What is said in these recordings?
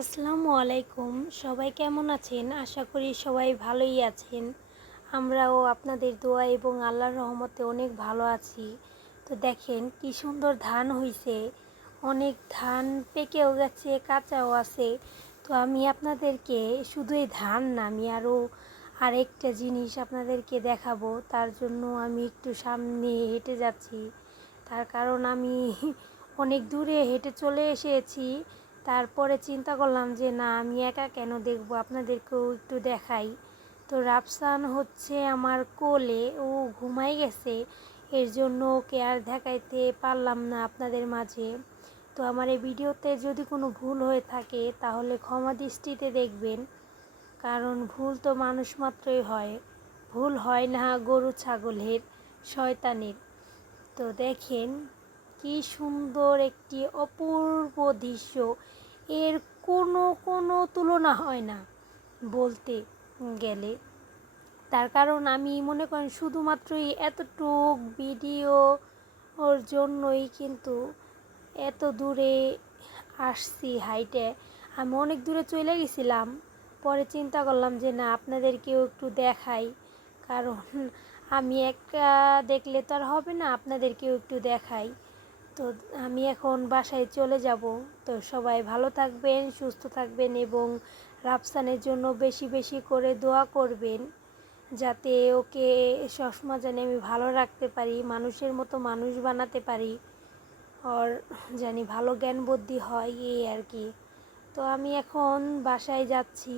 আসসালামু আলাইকুম। সবাই কেমন আছেন? আশা করি সবাই ভালোই আছেন। আমরাও আপনাদের দোয়া এবং আল্লাহর রহমতে অনেক ভালো আছি। তো দেখেন কি সুন্দর ধান হইছে। অনেক ধান পেকেও গেছে, কাঁচাও আছে। তো আমি আপনাদেরকে শুধু এই ধান না, আমি আরেকটা জিনিস আপনাদেরকে দেখাবো। তার জন্য আমি একটু সামনে হেঁটে যাচ্ছি। তার কারণ আমি অনেক দূরে হেঁটে চলে এসেছি। তারপরে চিন্তা করলাম যে না, আমি একা কেন দেখবো, আপনাদেরকেও একটু দেখাই। তো রাফসান হচ্ছে আমার কোলে, ও ঘুমাই গেছে, এর জন্য ওকে আর দেখাইতে পারলাম না আপনাদের মাঝে। তো আমার এই ভিডিওতে যদি কোনো ভুল হয়ে থাকে তাহলে ক্ষমা দৃষ্টিতে দেখবেন, কারণ ভুল তো মানুষ মাত্রই হয়, ভুল হয় না গরু ছাগলের, শয়তানের। তো দেখেন কি সুন্দর একটি অপূর্ব দৃশ্য, এর কোনো তুলনা হয় না বলতে গেলে। তার কারণ আমি মনে করেন শুধুমাত্রই এতটুক ভিডিও ওর জন্যই কিন্তু এত দূরে আসছি হাইটে। আমি অনেক দূরে চলে গেছিলাম, পরে চিন্তা করলাম যে না, আপনাদেরকেও একটু দেখাই, কারণ আমি একা দেখলে তো আর হবে না, আপনাদেরকেও একটু দেখাই। তো আমি এখন বাসায় চলে যাব। তো সবাই ভালো থাকবেন, সুস্থ থাকবেন এবং রাফসানের জন্য বেশি বেশি করে দোয়া করবেন, যাতে ওকে সবসময় জানি আমি ভালো রাখতে পারি, মানুষের মতো মানুষ বানাতে পারি, আর জানি ভালো জ্ঞান বুদ্ধি হয়, এই আর কি। তো আমি এখন বাসায় যাচ্ছি।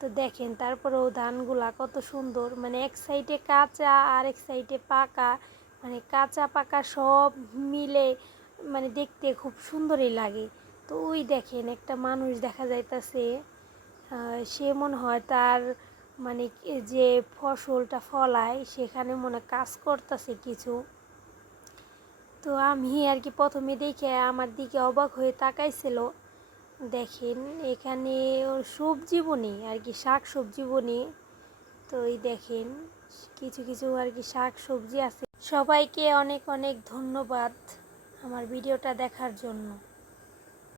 তো দেখেন তারপরেও ধানগুলা কত সুন্দর, মানে এক সাইডে কাঁচা আর এক সাইডে পাকা, মানে কাঁচা পাকা সব মিলে মানে দেখতে খুব সুন্দরই লাগে। তো ওই দেখেন একটা মানুষ দেখা যাইতাছে, সে মনে হয় তার মানে যে ফসলটা ফলায় সেখানে মনে কাজ করতেছে কিছু। তো আমি আর কি প্রথমে দেখে আমার দিকে অবাক হয়ে তাকাইছিল। দেখেন এখানে ওর সবজি বনি আর কি, শাক সবজি বনি। তো এই দেখেন কিছু কিছু আর কি শাক সবজি আছে। সবাইকে অনেক অনেক ধন্যবাদ আমার ভিডিওটা দেখার জন্য।